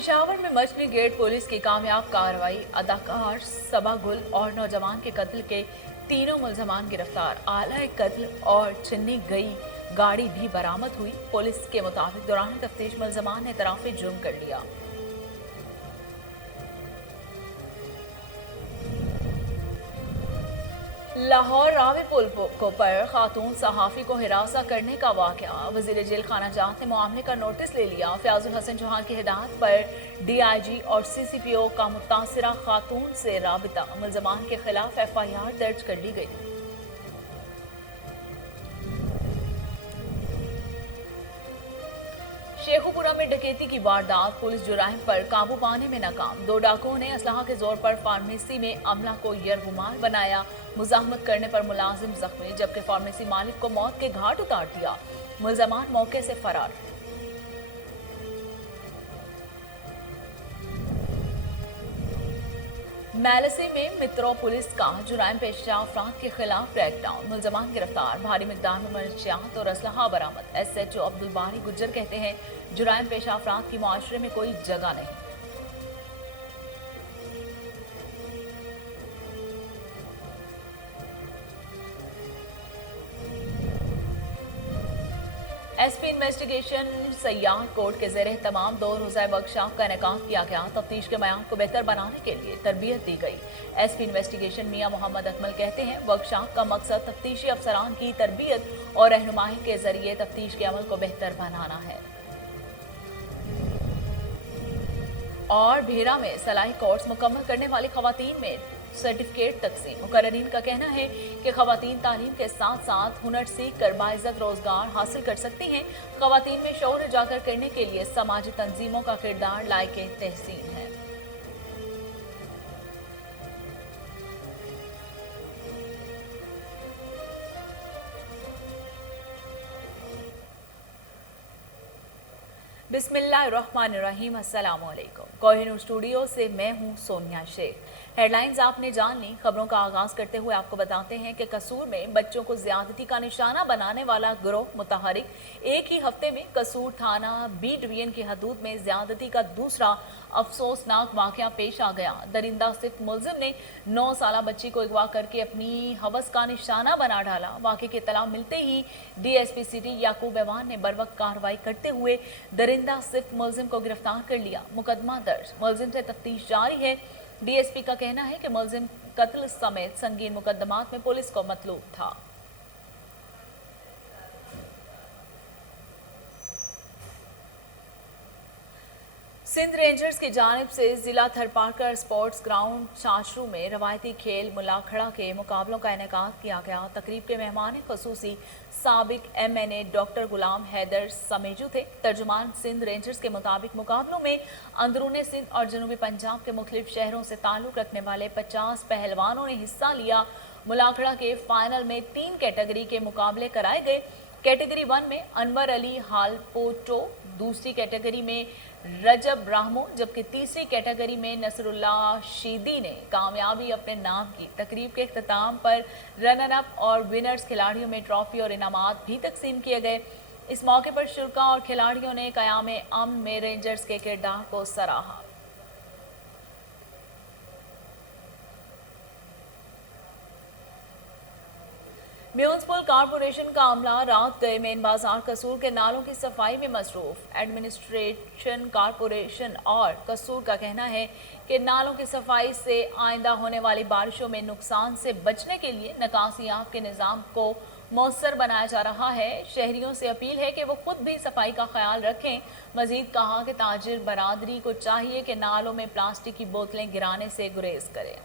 पेशावर में मछली gate police की कामयाब कार्रवाई, अदाकार सबा गुल और नौजवान के कत्ल के तीनों मुलजमान गिरफ्तार। आला कत्ल और छिन्नी गई गाड़ी भी बरामद हुई। पुलिस के मुताबिक दौरान तफ्तीश मुलजमान ने इतराफी जुर्म कर लिया। लाहौर रावी पुल पर खातून सहाफ़ी को हिरासा करने का वाक़या, वज़ीर जेल खाना जात ने मामले का नोटिस ले लिया। फ़याज़ुल हसन चौहान की हिदायत पर DIG और CCPO का मुतासिरा खातून से राबिता, मुलजमान के खिलाफ FIR दर्ज कर ली गई। शेखुपुरा में डकैती की वारदात, पुलिस जुराइम पर काबू पाने में नाकाम। 2 डाकुओं ने असलहा के जोर पर फार्मेसी में अमला को यरगुमार बनाया। मुजाहमत करने पर मुलाजिम जख्मी, जबकि फार्मेसी मालिक को मौत के घाट उतार दिया। मुलजमान मौके से फरार। मैलसी में मित्रों पुलिस का जुराइम पेशा अफराद के खिलाफ क्रैकडाउन, मुलजमान गिरफ्तार, भारी मिकदार में मनशियात और असलहा बरामद। SHO अब्दुल बारी गुज्जर कहते हैं जुराइम पेशा अफराद की मुआशरे में कोई जगह नहीं। SP इन्वेस्टिगेशन सयाह कोर्ट के ज़ेरे तमाम 2 रोज़ा वर्कशॉप का इनेकाद किया गया। तफ्तीश के मयार को बेहतर बनाने के लिए तरबियत दी गई। SP इन्वेस्टिगेशन मियां मोहम्मद अकमल कहते हैं वर्कशॉप का मकसद तफ्तीशी अफसरान की तरबियत और रहनुमाई के जरिए तफ्तीश के अमल को बेहतर बनाना है। और भेरा में सलाई कोर्स मुकम्मल करने वाली खवातीन में सर्टिफिकेट तकसीम। मुकर्ररीन का कहना है कि खवातीन तालीम के साथ साथ हुनर सीख कर बाइज्जत रोजगार हासिल कर सकती हैं। खवातीन में शौर उजागर करने के लिए समाजी तंजीमों का किरदार लायके तहसीन है। बिस्मिल्लाहिर्रहमानिर्रहीम। अस्सलाम वालेकुम। कोहिनूर स्टूडियो से मैं हूं सोनिया शेख। हेडलाइंस आपने जान ली। खबरों का आगाज करते हुए आपको बताते हैं कि कसूर में बच्चों को ज्यादती का निशाना बनाने वाला गिरोह मुतहरिक। एक ही हफ्ते में कसूर थाना B डिवीजन की हदूद में ज्यादती का दूसरा अफसोसनाक वाकया पेश आ गया। दरिंदा सिर्फ मुलजिम ने 9 साला बच्ची को अगवा करके अपनी हवस का निशाना बना डाला। वाकये की इत्तला मिलते ही DSP सिटी याकूब एवान ने बरवक्त कार्रवाई करते हुए दरिंदा सिर्फ मुलजिम को गिरफ्तार कर लिया। मुकदमा दर्ज, मुलजिम से तफ्तीश जारी है। DSP का कहना है कि मुलजिम कत्ल समेत संगीन मुकदमात में पुलिस को मतलूब था। सिंध रेंजर्स की जानिब से जिला थरपारकर स्पोर्ट्स ग्राउंड चाशरू में रवायती खेल मुलाखड़ा के मुकाबलों का इनेकाद किया गया। तकरीब के मेहमान खसूसी साबिक MNA डॉक्टर गुलाम हैदर समेजू थे। तर्जुमान सिंध रेंजर्स के मुताबिक मुकाबलों में अंदरूनी सिंध और जनूबी पंजाब के मुख्तलिफ शहरों से ताल्लुक रखने वाले 50 पहलवानों ने हिस्सा लिया। मुलाखड़ा के फाइनल में 3 कैटेगरी के मुकाबले कराए गए। कैटेगरी 1 में अनवर अली हालपोटो, दूसरी कैटेगरी में रजब राहमो, जबकि तीसरी कैटेगरी में नसरुल्लाह शीदी ने कामयाबी अपने नाम की। तकरीब के इख्तिताम पर रनर अप और विनर्स खिलाड़ियों में ट्रॉफी और इनामात भी तकसीम किए गए। इस मौके पर शुरा और खिलाड़ियों ने क़याम अमन में रेंजर्स के किरदार को सराहा। म्यूनिसिपल कॉरपोरेशन का अमला रात गए मेन बाजार कसूर के नालों की सफाई में मसरूफ। एडमिनिस्ट्रेशन कॉरपोरेशन और कसूर का कहना है कि नालों की सफाई से आइंदा होने वाली बारिशों में नुकसान से बचने के लिए निकासियाब के निज़ाम को मौसर बनाया जा रहा है। शहरियों से अपील है कि वो खुद भी सफाई का ख्याल रखें। मजीद कहा कि ताजिर बरादरी को चाहिए कि नालों में प्लास्टिक की बोतलें गिराने से गुरेज करें।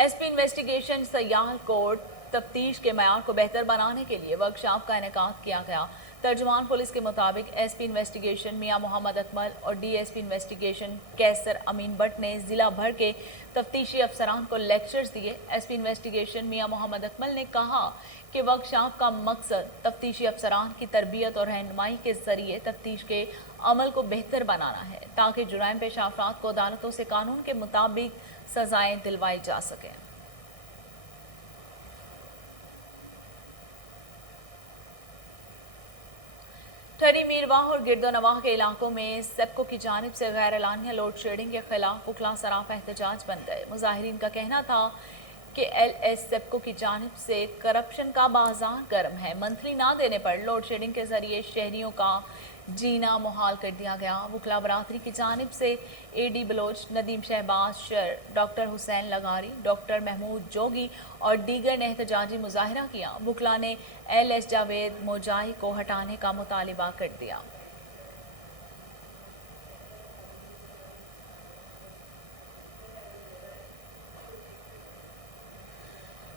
SP इन्वेस्टिगेशन सयाह कोर्ट तफ्तीश के मयार को बेहतर बनाने के लिए वर्कशॉप का इनेकाद किया गया। तर्जुमान पुलिस के मुताबिक SP इन्वेस्टिगेशन मियां मोहम्मद अकमल और DSP इन्वेस्टिगेशन कैसर अमीन भट्ट ने जिला भर के तफ्तीशी अफसरान को लेक्चर्स दिए। SP इन्वेस्टिगेशन मियां मोहम्मद अकमल ने कहा कि वर्कशॉप का मकसद तफ्तीशी अफसरान की तरबियत और रहनुमाई के जरिए तफ्तीश के अमल को बेहतर बनाना है, ताकि जुराइम पेशा अफराद को अदालतों से कानून के मुताबिक सजाएं दिलवाई जा सकें। ठरी मीरवाह और गिरदोनवाह के इलाकों में सेप्को की जानिब से गैर एलानिया लोड शेडिंग के खिलाफ पुखला सराफा एहतजाज बन गए। मुजाहिरीन का कहना था कि एलएस सेप्को की जानिब से करप्शन का बाजार गर्म है। मंथली ना देने पर लोड शेडिंग के जरिए शहरियों का जीना मुहाल कर दिया गया। वकला बरादरी की जानिब से एडी बलोच, नदीम शहबाज शर, डॉक्टर हुसैन लगारी, डॉक्टर महमूद जोगी और दीगर ने एहतजाजी मुजाहरा किया। वकला ने एलएस जावेद मोजाही को हटाने का मुतालिबा कर दिया।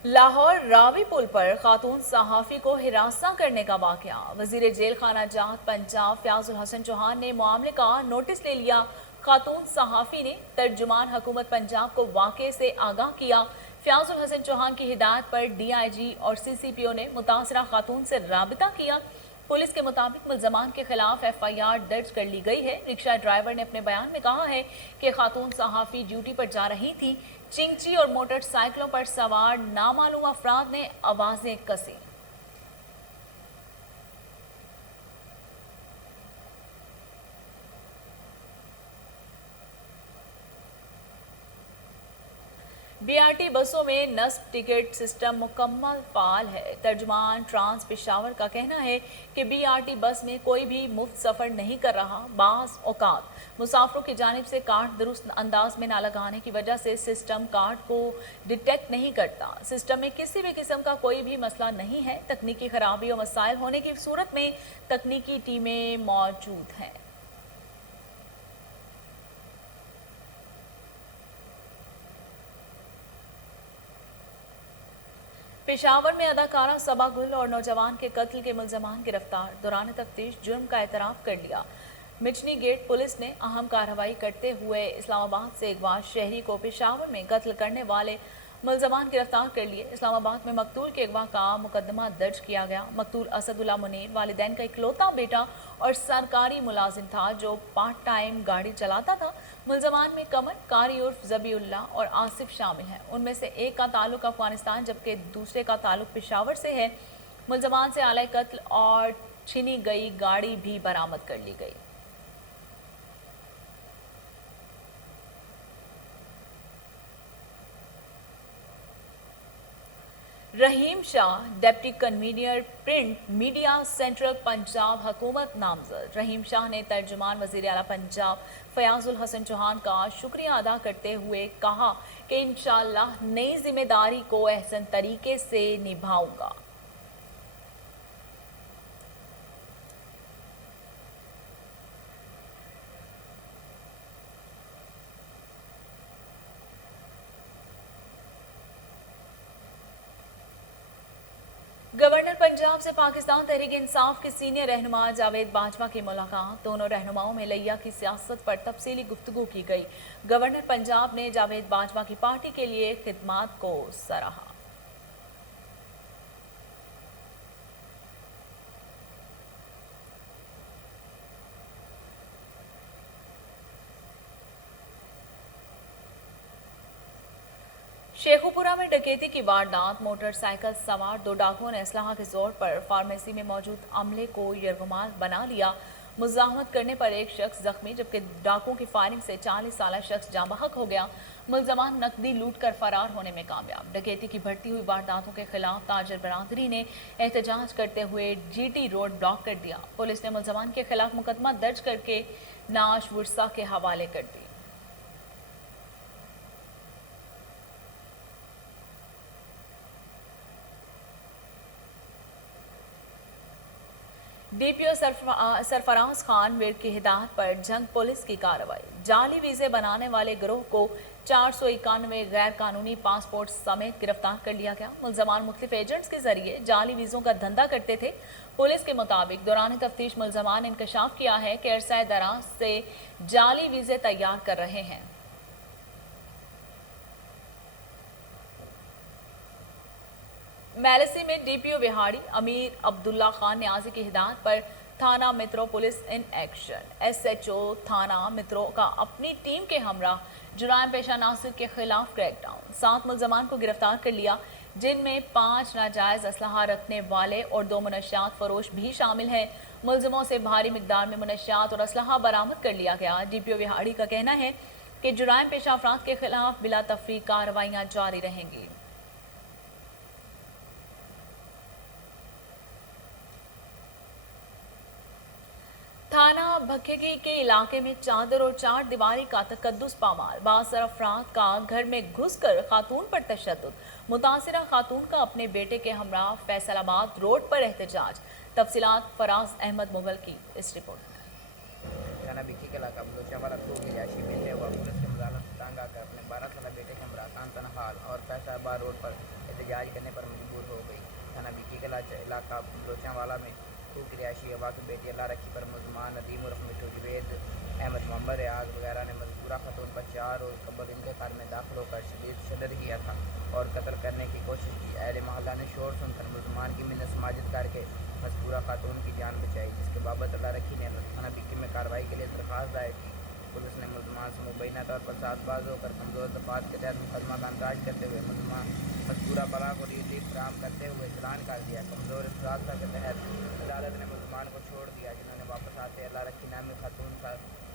लाहौर रावी पुल पर खातून सहाफ़ी को हिरासा करने का वाक़या। वज़ीर जेल खाना जात पंजाब फ़याज़ुल हसन चौहान ने मामले का नोटिस ले लिया। खातून सहाफ़ी ने तर्जुमान हुकूमत पंजाब को वाक़े से आगाह किया। फ़याज़ुल हसन चौहान की हिदायत पर DIG और CCPO ने मुतासरा खातून से राबिता किया। पुलिस के मुताबिक मुल्ज़मान के खिलाफ FIR दर्ज कर ली गई है। रिक्शा ड्राइवर ने अपने बयान में कहा है कि खातून सहाफ़ी ड्यूटी पर जा रही थी। चिंची और मोटरसाइकिलों पर सवार नामालूम अफराद ने आवाजें कसी। BRT बसों में नस्ब टिकट सिस्टम मुकम्मल फाल है। तर्जुमान ट्रांस पेशावर का कहना है कि BRT बस में कोई भी मुफ्त सफ़र नहीं कर रहा। बाज़ औकात मुसाफिरों की जानिब से कार्ड दुरुस्त अंदाज में ना लगाने की वजह से सिस्टम कार्ड को डिटेक्ट नहीं करता। सिस्टम में किसी भी किस्म का कोई भी मसला नहीं है। तकनीकी खराबी और मसाइल होने की सूरत में तकनीकी टीमें मौजूद हैं। पेशावर में अदाकारा सबा गुल और नौजवान के कत्ल के मुल्ज़मान गिरफ्तार। दौरान तफ्तीश जुर्म का एतराफ़ कर लिया। मिचनी गेट पुलिस ने अहम कार्रवाई करते हुए इस्लामाबाद से एक बार शहरी को पेशावर में कत्ल करने वाले मुल्ज़मान गिरफ्तार कर लिए। इस्लामाबाद में मकतूल के अगवा का मुकदमा दर्ज किया गया। मकतूल असदुल्ला मुनीर वालिदैन का इकलौता बेटा और सरकारी मुलाजिम था जो पार्ट टाइम गाड़ी चलाता था। मुल्ज़मान में कमर, कारी उर्फ ज़बीउल्ला और आसिफ शामिल हैं। उनमें से एक का ताल्लुक अफगानिस्तान जबकि दूसरे का ताल्लुक पेशावर से है। मुल्ज़मान से आला कत्ल और छीनी गई गाड़ी भी बरामद कर ली गई। Rahim Shah deputy convener print media central Punjab हुकूमत नामजद। रहीम शाह ने तर्जुमान वज़ीर आला पंजाब फ़याज़ुल हसन चौहान का शुक्रिया अदा करते हुए कहा कि इंशाअल्लाह नई जिम्मेदारी को एहसन तरीके से निभाऊंगा। गवर्नर पंजाब से पाकिस्तान तहरीक इंसाफ के सीनियर रहनुमा जावेद बाजवा की मुलाकात। दोनों रहनुमाओं में लिया की सियासत पर तफसीली गुफ्तगू की गई। गवर्नर पंजाब ने जावेद बाजवा की पार्टी के लिए खिदमात को सराहा। शेखुपुरा में डकैती की वारदात। मोटरसाइकिल सवार दो डाकुओं ने असलहा के जोर पर फार्मेसी में मौजूद अमले को यरगुमाल बना लिया। मुजाहमत करने पर एक शख्स जख्मी जबकि डाकुओं की फायरिंग से 40 साल शख्स जाँ बहक हो गया। मुल्ज़मान नकदी लूट कर फरार होने में कामयाब। डकैती की बढ़ती हुई वारदातों के खिलाफ ताजर बरादरी ने एहतजाज करते हुए GT रोड ब्लॉक कर दिया। पुलिस ने मुल्ज़मान के खिलाफ मुकदमा दर्ज करके नाश वुरसा के हवाले कर दी। DPO सरफराज खान वीर की हिदायत पर जंग पुलिस की कार्रवाई। जाली वीज़े बनाने वाले गिरोह को 491 गैर कानूनी पासपोर्ट समेत गिरफ्तार कर लिया गया। मुल्ज़मान मुख्तलिफ एजेंट्स के जरिए जाली वीज़ों का धंधा करते थे। पुलिस के मुताबिक दौरान तफ्तीश मुल्ज़मान ने इंकशाफ किया है कि अरसा दराज से जाली वीज़े तैयार कर रहे हैं। मेलसी में DPO बिहाड़ी अमीर अब्दुल्ला खान न्याजी की हिदायत पर थाना मित्रों पुलिस इन एक्शन। SHO थाना मित्रों का अपनी टीम के हमरा जुराइम पेशा नासिर के खिलाफ क्रैकडाउन। 7 मुल्ज़मान को गिरफ्तार कर लिया। जिन में 5 नाजायज असलहा रखने वाले और 2 मुनशियात फरोश भी शामिल हैं। मुलजिमों से भारी मिकदार में मुनशियात और असलहा बरामद कर लिया गया। DPO विहाड़ी का कहना है कि जुराइम पेशा अफराद के खिलाफ बिला तफरीक कार्रवाइयाँ जारी रहेंगी। थाना भक्खेगी के इलाके में चादर और चार दीवारी का तकद्दुस पामाल। बासर अफराद का घर में घुसकर खातून पर तशद्दुद। मुतासिरा खातून का अपने बेटे के हमरा फैसलाबाद रोड पर एहतजाज। तफसीलात फराज अहमद मुगल की इस रिपोर्ट में। थाना भिक्की के इलाका बलोचावाला को गिलाशी मिलने हुआ पुलिस के मुजालत से तंग आकर अपने 12 साल बेटे के हमरा तनहाल और फैसलाबाद रोड पर एहतजाज करने पर मजबूर हो गई। थाना भिक्की के इलाका बलोचावाला में खूब रिहायशी हवा की बेटी अल्लाह रखी पर मुलजमान नदीम उर्फ मिठू जवेद अहमद मोहम्मद रियाज वगैरह ने मजबूरा खतून पर 4 रोज़ कबल इनके घर में दाखिल होकर शदीद तशद्दुद किया था और कत्ल करने की कोशिश की। अहले मोहल्ला ने शोर सुनकर मुलजमान की मिन्नत समाजत करके मजबूरा खातून की जान बचाई, जिसके बाबत अल्लाह रखी ने थाना भिक्की में कार्रवाई के लिए दरख्वास्त दायर की। पुलिस ने मुलजमान से मुबैना तौर पर साजबाज होकर कमज़ोर दफात के तहत मुकदमा का अंदाज करते हुए मुलजमान मजबूरा बला को रिलीफ फराहम करते हुए चलान कर दिया। कमज़ोर इफ्तार के तहत अदालत ने मुलजमान को छोड़ दिया, जिन्होंने वापस आते अल्लाह रखी नामी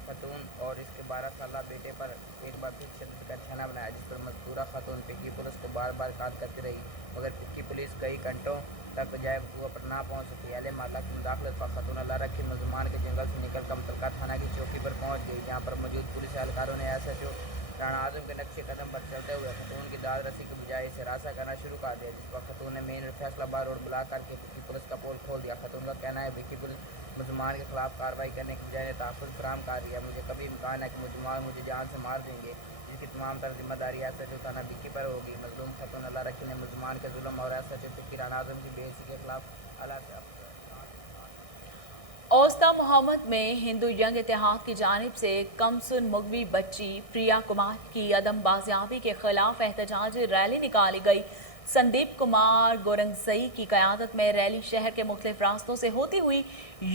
खतून और इसके 12 साल बेटे पर एक बार फिर शदीद का निशाना बनाया, जिस पर मजबूरा खातून पिक्की पुलिस को बार बार काट करती रही, मगर पिक्की पुलिस कई घंटों तक बजाय वकूआ पर ना पहुँच सकी। अहले माला की मुदाखलत पर खतून अल्लाह रखी मुलजमान के जंगल से निकल कर मुतलका थाना की चौकी पर पहुँच गई, जहाँ पर मौजूद पुलिस एहलकारों ने SHO राणा आजम के नक्शे कदम पर चलते हुए खतून की दाद रसी के बजाय इसे रास्ता करना शुरू कर दिया, जिस पर खतून ने मेन फैसलाबाद रोड बुला करके भिक्की पुलिस का पोल खोल दिया। खतून का कहना है भिक्की पुलिस मुलजमान के खिलाफ कार्रवाई करने की बजाय तहफ़्फ़ुज़ फराहम कर रही है। मुझे कभी इम्कान है कि मुलजमान मुझे जान से मार देंगे, जिसकी तमाम तर जिम्मेदारी SHO थाना भिक्की पर होगी। मजलूम खतून अल्लाह रखी ने मुलजमान के जुल्म और SHO भिक्की राणा आजम की बेइज्जती के खिलाफ अल्लाह से औस्ता मोहम्मद में हिंदू यंग इतिहाद की जानिब से कमसुन मुगवी बच्ची प्रिया कुमार की अदम बाजियाबी के खिलाफ एहतजाजी रैली निकाली गई। संदीप कुमार गोरंगजई की क़यादत में रैली शहर के मुख्तलिफ रास्तों से होती हुई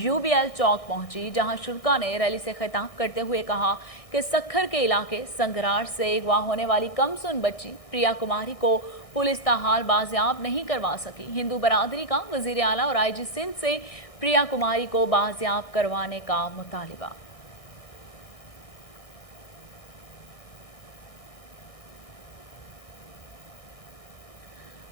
UBL चौक पहुंची, जहां शुरा ने रैली से खिताब करते हुए कहा कि सखर के इलाके संगरार से अगवा होने वाली कमसुन बच्ची प्रिया कुमारी को पुलिस ताहाल बाजियाब नहीं करवा सकी। हिंदू बरादरी का वज़ीर आला और IG सिंध से प्रिया कुमारी को बाजियाब करवाने का मुतालिबा।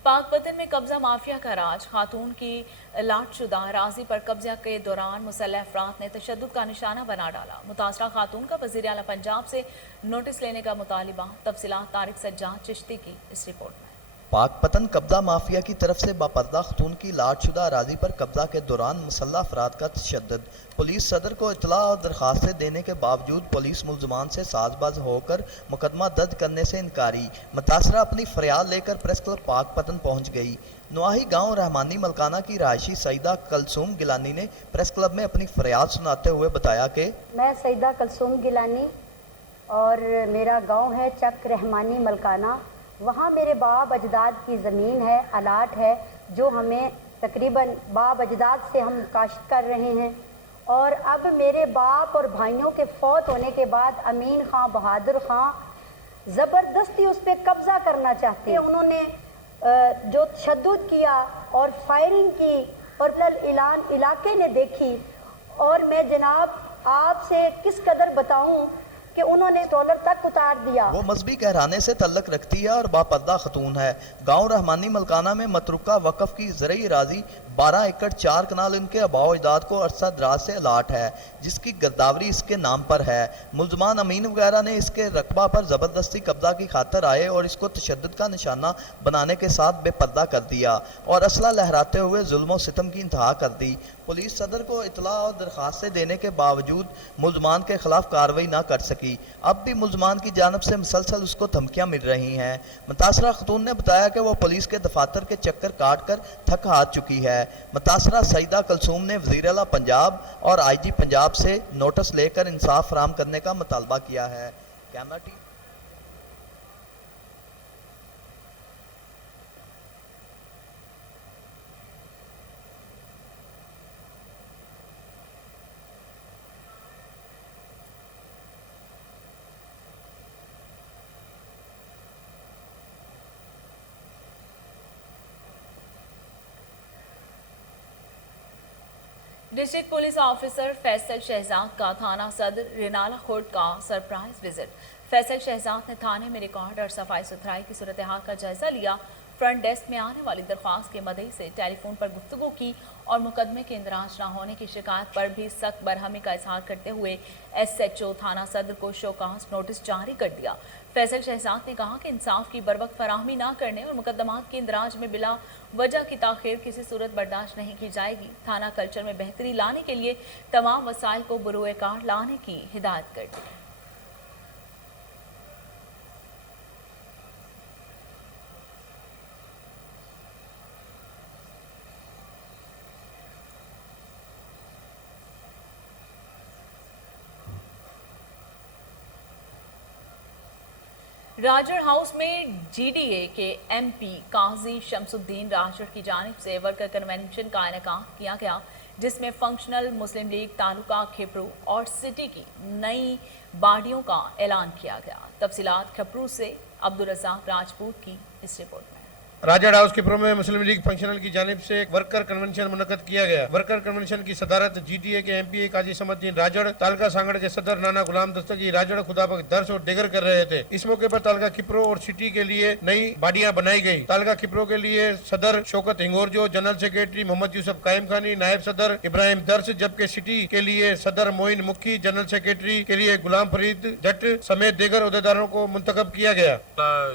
पाकपतन में कब्जा माफिया का राज। खातून की लाटशुदा राजी पर कब्जा के दौरान मुसल्लह अफराद ने तशद्दुद का निशाना बना डाला। मुतासरा खातून का वज़ीर आला पंजाब से नोटिस लेने का मुतालिबा। तफसीलात तारिक सज्जाद चिश्ती की इस रिपोर्ट में। पाकपतन कब्जा माफिया की तरफ से बापर्दा खतून की लाटशुदा अराजी पर कब्जा के दौरान मुसल्लह अफराद का तशद्दुद। पुलिस सदर को इतला और दरखास्तें देने के बावजूद पुलिस मुलजमान से साजबाज होकर मुकदमा दर्ज करने से इनकारी। मुतासरा अपनी फरियाद लेकर प्रेस क्लब पाकपतन पहुंच गई। नवाही गांव रहमानी मलकाना की रहायशी सईदा कलसूम गिलानी ने प्रेस क्लब में अपनी फरियाद सुनाते हुए बताया कि मैं सईदा कलसूम गिलानी और मेरा गांव है चक रहमानी मलकाना। वहाँ मेरे बाप अजदाद की ज़मीन है, अलाट है, जो हमें तकरीबन बाप अजदाद से हम काश्त कर रहे हैं। और अब मेरे बाप और भाइयों के फौत होने के बाद अमीन खां बहादुर खां ज़बरदस्ती उस पर कब्ज़ा करना चाहते हैं। उन्होंने जो तशद्दुद किया और फायरिंग की और ऐलान इलाके ने देखी, और मैं जनाब आपसे किस कदर बताऊं कि उन्होंने डॉलर तक उतार दिया। वो मजहबी कहराने से तल्लक रखती है और बापर्दा खतून है। गांव रहमानी मलकाना में मतरुका वक़फ़ की ज़रई राजी 12 एकड़ 4 कनाल इनके आबाओ अजदाद को अरसा दराज से अलाट है, जिसकी गिरदावरी इसके नाम पर है। मुलजमान अमीन वगैरह ने इसके रकबा पर ज़बरदस्ती कब्जा की खातर आए और इसको तशद्दुद का निशाना बनाने के साथ बेपर्दा कर दिया और असला लहराते हुए जुल्म और सितम की इंतहा कर दी। पुलिस सदर को इतला और दरखास्तें देने के बावजूद मुलजमान के खिलाफ कार्रवाई न कर सकी। अब भी मुलजमान की जानब से मुसलसल उसको धमकियाँ मिल रही हैं। मुतासरा खतून ने बताया कि वह पुलिस के दफातर के चक्कर काट कर थक हार चुकी है। मुतासरा सईदा कलसूम ने वज़ीर आला पंजाब और IG पंजाब से नोटिस लेकर इंसाफ फराहम करने का मुतालबा किया है। Camera team district police officer Faisal Shahzad का थाना सदर रिनाला खुर्द का सरप्राइज विजिट। फैसल शहजाद ने थाने में रिकॉर्ड और सफाई सुथराई की सूरत हाल का जायजा लिया। फ्रंट डेस्क में आने वाली दरख्वास्त के मदई से टेलीफोन पर गुफ्तगू की और मुकदमे के इंदराज न होने की शिकायत पर भी सख्त बरहमी का इजहार करते हुए SHO थाना सदर को शोकास नोटिस जारी कर दिया। फैसल शहजाद ने कहा कि इंसाफ की बरवक्त फराहमी न करने और मुकदमात के इंदराज में बिला वजह की ताखीर किसी सूरत बर्दाश्त नहीं की जाएगी। थाना कल्चर में बेहतरी लाने के लिए तमाम वसाइल को बरूए कार लाने की हिदायत कर दी। राजड़ हाउस में GDA के MP काजी शमसुद्दीन राजड़ की जानिब से वर्कर कन्वेंशन का इनेकाद किया गया, जिसमें फंक्शनल मुस्लिम लीग तालुका खिपरू और सिटी की नई बाडियों का ऐलान किया गया। तफसीलात खिपरू से अब्दुल रज़ाक राजपूत की इस रिपोर्ट में। राजड़ हाउस किप्रो में मुस्लिम लीग फंक्शनल की जानिब से एक वर्कर कन्वेंशन मुनक्कद किया गया। वर्कर कन्वेंशन की सदारत GDA के MP काजी समद्दीन राजड़, तालका सांगड़ के सदर नाना गुलाम दस्तगी राजड़ खुदाबक दर्स और डिगर कर रहे थे। इस मौके पर तालका किप्रो और सिटी के लिए नई बाडियां बनाई गई। तालका किप्रो के लिए सदर शौकत हिंगोरजो, जनरल सेक्रेटरी मोहम्मद यूसुफ कायम खानी, नायब सदर इब्राहिम दर्स, जबकि सिटी के लिए सदर मोइन मुखी, जनरल सेक्रेटरी के लिए गुलाम फरीद जट समेत दीगर अहदेदारों को मुंतखब किया गया।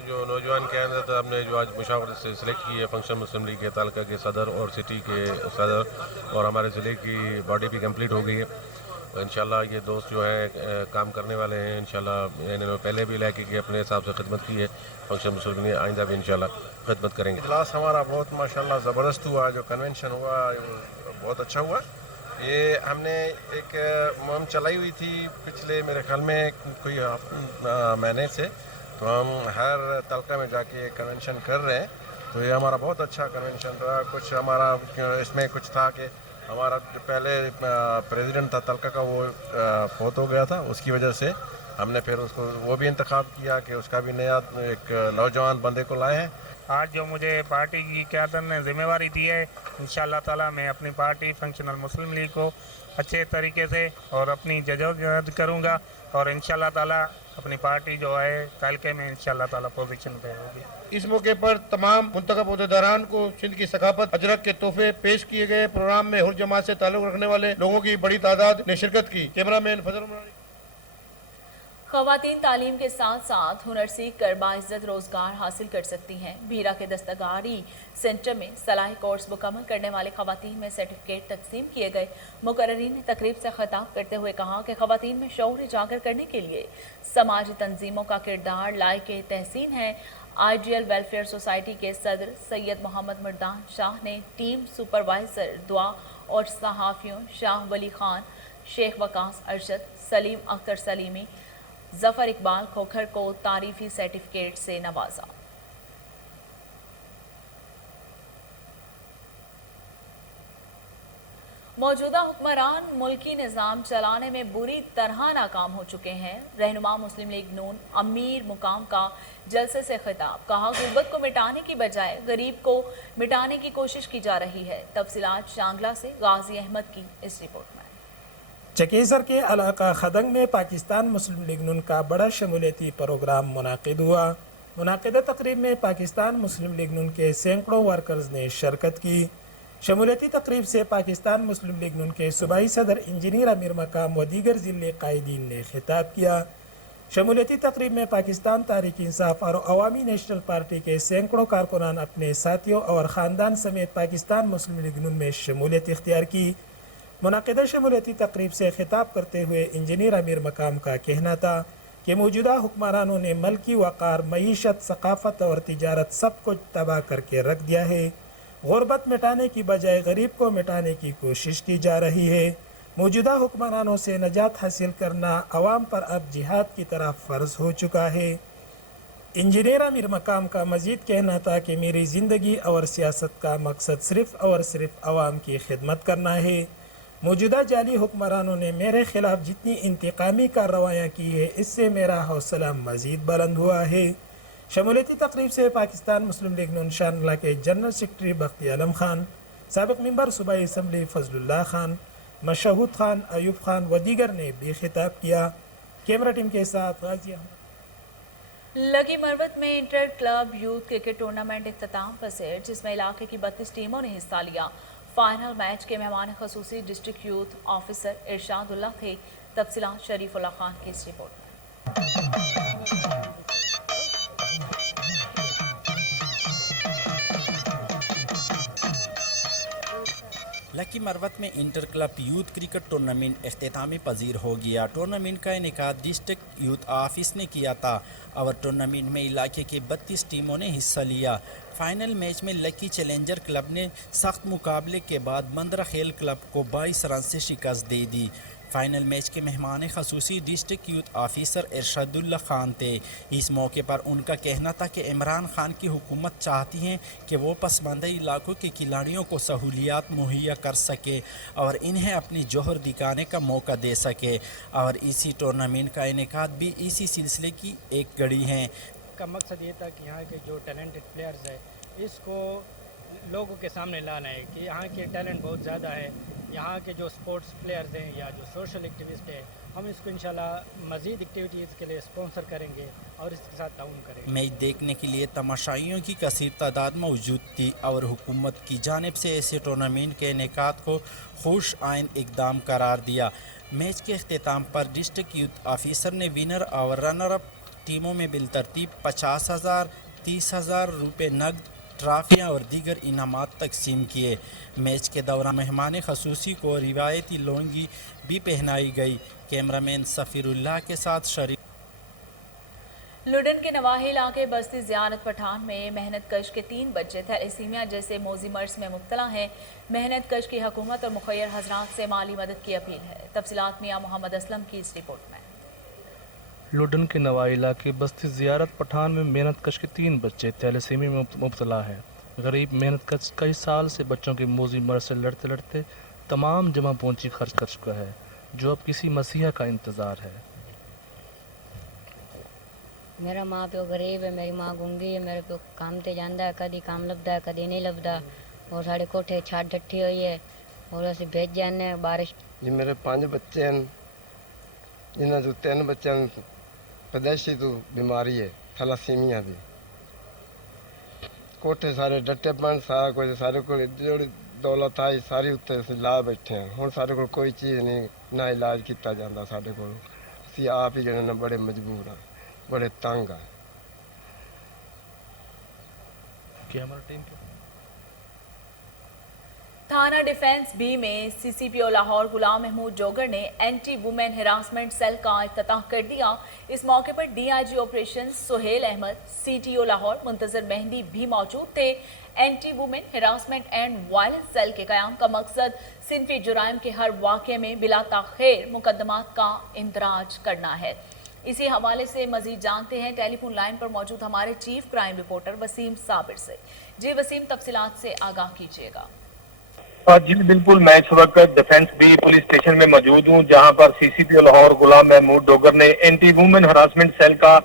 जो नौजवान के अंदर हमने जो आज मुशावरत से सिलेक्ट की है फंक्शन मुस्लिम लीग के तालका के सदर और सिटी के सदर और हमारे ज़िले की बॉडी भी कंप्लीट हो गई है। इंशाल्लाह ये दोस्त जो है काम करने वाले हैं। इंशाल्लाह इन्होंने पहले भी इलाके की अपने हिसाब से खिदमत की है फंक्शन मुस्लिम लीग, आइंदा भी इंशाल्लाह खिदमत करेंगे। इजलास हमारा बहुत माशाल्लाह ज़बरदस्त हुआ, जो कन्वेंशन हुआ बहुत अच्छा हुआ। ये हमने एक मुहिम चलाई हुई थी पिछले मेरे ख्याल में कोई महीने से, तो हम हर तालका में जाके कन्वेंशन कर रहे हैं। तो ये हमारा बहुत अच्छा कन्वेंशन रहा। कुछ हमारा इसमें कुछ था कि हमारा जो पहले प्रेसिडेंट था तालका का वो फौत हो गया था, उसकी वजह से हमने फिर उसको वो भी इंतखाब किया कि उसका भी नया एक नौजवान बंदे को लाए हैं। आज जो मुझे पार्टी की क़यादत ने ज़िम्मेवारी दी है, इंशाअल्लाह ताला मैं अपनी पार्टी फंक्शनल मुस्लिम लीग को अच्छे तरीके से और अपनी जदोजहद करूँगा और इंशाअल्लाह ताला अपनी पार्टी जो है तालके में इंशाअल्लाह ताला पोजीशन पे होगी। इस मौके पर तमाम मुंतखब अहदेदारान को सिंध की सकाफत अजरत के तोहफे पेश किए गए। प्रोग्राम में हुर जमात से ताल्लुक रखने वाले लोगों की बड़ी तादाद ने शिरकत की। कैमरामैन फजल। ख़वातीन तालीम के साथ साथ हुनर सीख कर बाइज्जत रोजगार हासिल कर सकती हैं। भीरा के दस्तकारी सेंटर में सलाही कोर्स मुकम्मल करने वाले ख़वातीन में सर्टिफिकेट तकसीम किए गए। मुकर्रीन ने तकरीब से खिताब करते हुए कहा कि ख़वातीन में शऊर उजागर करने के लिए समाजी तंजीमों का किरदार लायक तहसीन है। आइडियल वेलफेयर सोसाइटी के सदर सैयद मोहम्मद मर्दान शाह ने टीम सुपरवाइज़र दुआ और सहाफ़ियों शाह वली खान, शेख वकास अरशद, सलीम अख्तर सलीमी, जफर इकबाल खोखर को तारीफी सर्टिफिकेट से नवाजा। मौजूदा हुक्मरान मुल्की निज़ाम चलाने में बुरी तरह नाकाम हो चुके हैं। रहनुमा मुस्लिम लीग नून अमीर मुकाम का जलसे से खिताब, कहा गुर्बत को मिटाने की बजाय गरीब को मिटाने की कोशिश की जा रही है। तफसीलात शांगला से गाजी अहमद की इस रिपोर्ट में। चकेसर के इलाका खदंग में पाकिस्तान मुस्लिम लीग नून का बड़ा शमूलियती प्रोग्राम मुनाकिद हुआ। मुनाकिदा तकरीब में पाकिस्तान मुस्लिम लीग नून के सैकड़ों वर्कर्स ने शिरकत की। शमूलियती तकरीब से पाकिस्तान मुस्लिम लीग नून के सूबाई सदर इंजीनियर अमीर मकाम व दीगर ज़िले कायदीन ने खिताब किया। शमूलियती तकरीब में पाकिस्तान तहरीक इंसाफ और अवामी नेशनल पार्टी के सैकड़ों कारकुनान अपने साथियों और ख़ानदान समेत पाकिस्तान मुस्लिम लीग नून में शमूलियत इख्तियार की। मुनाकिदा शमूलियती तकरीब से खिताब करते हुए इंजीनियर अमीर मकाम का कहना था कि मौजूदा हुक्मरानों ने मल्की वक़ार, मईशत, सकाफ़त और तिजारत सब कुछ तबाह करके रख दिया है। गुर्बत मिटाने की बजाय गरीब को मिटाने की कोशिश की जा रही है। मौजूदा हुक्मरानों से नजात हासिल करना अवाम पर अब जिहाद की तरह फ़र्ज हो चुका है। इंजीनियर अमीर मकाम का मज़ीद कहना था कि मेरी ज़िंदगी और सियासत का मकसद सिर्फ़ और सिर्फ अवाम की खिदमत करना है। मौजूदा जाली हुक्मरानों ने मेरे ख़िलाफ़ जितनी इंतकामी कार्रवाइयाँ की है, इससे मेरा हौसला मज़ीद बुलंद हुआ है। शमूलियती तकरीब से पाकिस्तान मुस्लिम लीग नून शानला के जनरल सेक्रेटरी बख्ती आलम खान, साबिक़ मेंबर सूबाई असम्बली फजलुल्लाह खान, मशहूद खान, अयूब खान व दीगर ने भी खिताब किया। कैमरा टीम के साथ गाजी अहमद। लकी मरवत में inter club youth cricket tournament इख्तिताम पसीर, जिसमें इलाके की 32 टीमों ने हिस्सा लिया। फाइनल मैच के मेहमान खसूसी डिस्ट्रिक्ट यूथ ऑफिसर इरशादुल्लाह थे। तफसीलात शरीफुल्लाह खान की इस रिपोर्ट में। लकी मरवत में inter club youth cricket tournament इख्तितामी पजीर हो गया। टूर्नामेंट का इनेकाद डिस्ट्रिक्ट यूथ ऑफिस ने किया था और टूर्नामेंट में इलाके की 32 टीमों ने हिस्सा लिया। फाइनल मैच में लकी चैलेंजर क्लब ने सख्त मुकाबले के बाद बंदरा खेल क्लब को 22 रन से शिकस्त दे दी। फाइनल मैच के मेहमान खसूसी district youth officer Irshadullah Khan थे। इस मौके पर उनका कहना था कि इमरान खान की हुकूमत चाहती है कि वो पसमानदा इलाकों के खिलाड़ियों को सहूलियात मुहैया कर सके और इन्हें अपनी जौहर दिखाने का मौका दे सके, और इसी टूर्नामेंट का इनेकाद भी इसी सिलसिले की एक कड़ी है। का मकसद ये था कि यहाँ के जो टैलेंटेड प्लेयर्स है इसको लोगों के सामने लाना है कि यहाँ के टैलेंट बहुत ज़्यादा है। यहाँ के जो स्पोर्ट्स प्लेयर्स हैं या जो सोशल एक्टिविस्ट हैं, हम इसको इंशाल्लाह मज़ीद एक्टिविटीज़ के लिए स्पॉन्सर करेंगे और इसके साथ ताउन करेंगे। मैच देखने के लिए तमाशाइयों की कसीर तादाद मौजूद थी और हुकूमत की जानिब से ऐसे टूर्नामेंट के इनेकाद को खुश आइंद इकदाम करार दिया। मैच के अख्तिताम पर डिस्ट्रिक्ट यूथ ऑफिसर ने विनर और रनर अप टीमों में बिलतरतीब 50,000, 30,000 रुपये नकद, ट्रॉफियाँ और दीगर इनामात तकसीम किए। मैच के दौरान मेहमान खसूसी को रिवायती लुंगी भी पहनाई गई। कैमरामैन सफ़ीरुल्लाह के साथ शरीफ। लुडन के नवाही इलाके बस्ती ज़ियारत पठान में मेहनत कश के 3 बच्चे थैलेसीमिया जैसे मौजी मर्ज में मुब्तला हैं। मेहनत कश की हुकूमत और मुखैर हजरात से माली मदद की अपील है। तफसीलात मियाँ मोहम्मद असलम की इस रिपोर्ट में। लुडन के नवाही इलाके बस्ती ज़ियारत पठान में मेहनत कश के 3 बच्चे थैलेसीमिया में मुब्तला हैं। गरीब मेहनत कश कई साल से बच्चों की मौजी मर्ज से लड़ते लड़ते तमाम जमा पूंजी खर्च कर चुका है, जो अब किसी मसीहा का इंतज़ार है। मेरा माँ प्यो गरीब है, मेरी माँ गूंगी है, मेरे प्यो काम ते जांदा है, कदी काम लभदा है कदी नहीं लभदा, और साढ़े कोठे छाट डट्ठी हुई है और असीं भेज जाने बारिश। जी मेरे 5 बच्चे हैं, जिन्हां चों 3 बच्चों पैदाइशी तो बीमारी है थैलासीमिया भी। कोठे सारे डट्टे पन सारा कुछ सारे को जोड़ी दौलत आई सारी उत्ते असीं ला बैठे हैं। हुण सारे को कोई चीज़ नहीं, ना इलाज किया जाता साडे कोल। असीं आप ही जिहड़े ने बड़े मजबूर हाँ, बड़े तंग हैं। कैमरा टीम के थाना डिफेंस बी में सीसीपीओ लाहौर गुलाम महमूद जोगर ने एंटी वुमेन हिरासमेंट सेल का इफ्तिताह कर दिया। इस मौके पर DIG operation Suhail Ahmed, CTO Lahore Muntazir Mehdi भी मौजूद थे। Anti women harassment and violence cell के क़याम का मकसद सिनफी जुराइम के हर वाक़े में बिला ताख़ीर मुकदमात का इंदराज करना है। इसी हवाले से मजीद जानते हैं टेलीफोन लाइन पर मौजूद हमारे chief crime reporter Wasim Sabir से। जी वसीम, तफसीलात से आगाह कीजिएगा। जी बिल्कुल, मैं इस वक्त डिफेंस बी पुलिस स्टेशन में मौजूद हूँ, जहाँ पर सीसीपीओ लाहौर गुलाम महमूद डोगर ने एंटी वुमेन हरासमेंट सेल का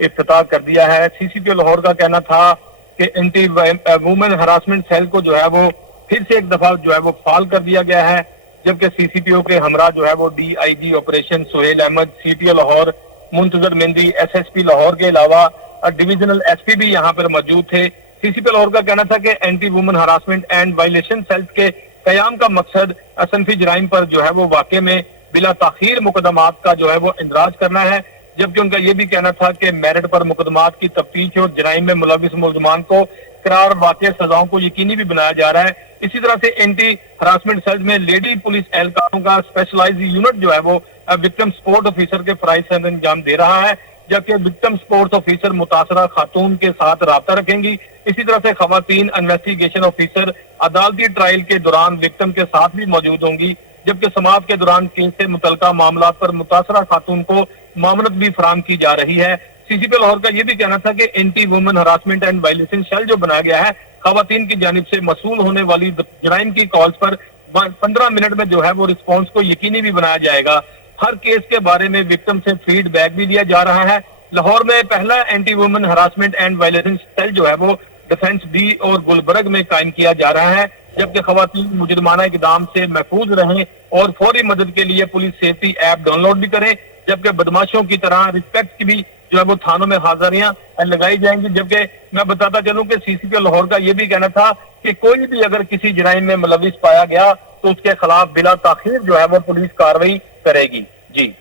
इफ्तिताह कर दिया है। सीसीपीओ लाहौर का कहना था कि एंटी वुमेन हरासमेंट सेल को जो है वो फिर से एक दफा जो है वो फाल कर दिया गया है, जबकि सीसीपीओ के हमरा जो है वो DIG operation Suhail Ahmed, CTO Lahore Muntazir Mehdi, SSP Lahore के अलावा डिविजनल एसपी भी यहाँ पर मौजूद थे। सीसीपी लाहौर का कहना था कि anti women harassment and violation cells के कयाम का मकसद असनफी जराइम पर जो है वो वाक़े में बिला ताखीर मुकदमात का जो है वो इंदराज करना है, जबकि उनका ये भी कहना था कि मेरिट पर मुकदमात की तफ्तीश और जराइम में मुलविस मुलजमान को करार वाक़ई सजाओं को यकीनी भी बनाया जा रहा है। इसी तरह से एंटी हरासमेंट सेल्स में लेडी पुलिस एहलकारों का स्पेशलाइज्ड यूनिट जो है वो विक्टिम सपोर्ट ऑफिसर के फराइज से अंजाम दे रहा है, जबकि विक्टिम सपोर्ट ऑफिसर मुतासरा खातून के साथ राब्ता रखेंगी। इसी तरह से खवातीन इन्वेस्टिगेशन ऑफिसर अदालती ट्रायल के दौरान विक्टिम के साथ भी मौजूद होंगी, जबकि समाअत के दौरान केस से मुतल्लिका मामला पर मुतासरा खातून को मामलत भी फराहम की जा रही है। सीसीपी लाहौर का यह भी कहना था कि anti women harassment and violation cell जो बनाया गया है, खवातीन की जानिब से मसूल होने वाली जराइम की कॉल्स पर 15 मिनट में जो है वो रिस्पॉन्स को यकीनी भी बनाया जाएगा। हर केस के बारे में विक्टिम से फीडबैक भी लिया जा रहा है। लाहौर में पहला anti women harassment and violation cell जो है वो डिफेंस बी और गुलबर्ग में कायम किया जा रहा है। जबकि खवातीन मुजरिमाना इक़दाम से महफूज रहें और फौरी मदद के लिए पुलिस सेफ्टी ऐप डाउनलोड भी करें। जबकि बदमाशों की तरह रिस्पेक्ट की भी जो है वो थानों में हाजिरियां लगाई जाएंगी। जबकि मैं बताता चलूं कि सीसीपी लाहौर का ये भी कहना था कि कोई भी अगर किसी जराइम में मुलविस पाया गया तो उसके खिलाफ बिला ताखीर जो है वो पुलिस कार्रवाई करेगी। जी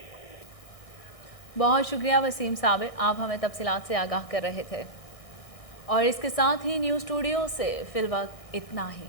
बहुत शुक्रिया वसीम साबिर, आप हमें तफसीलात से आगाह कर रहे थे। और इसके साथ ही न्यूज़ स्टूडियो से फिलवक्त इतना ही।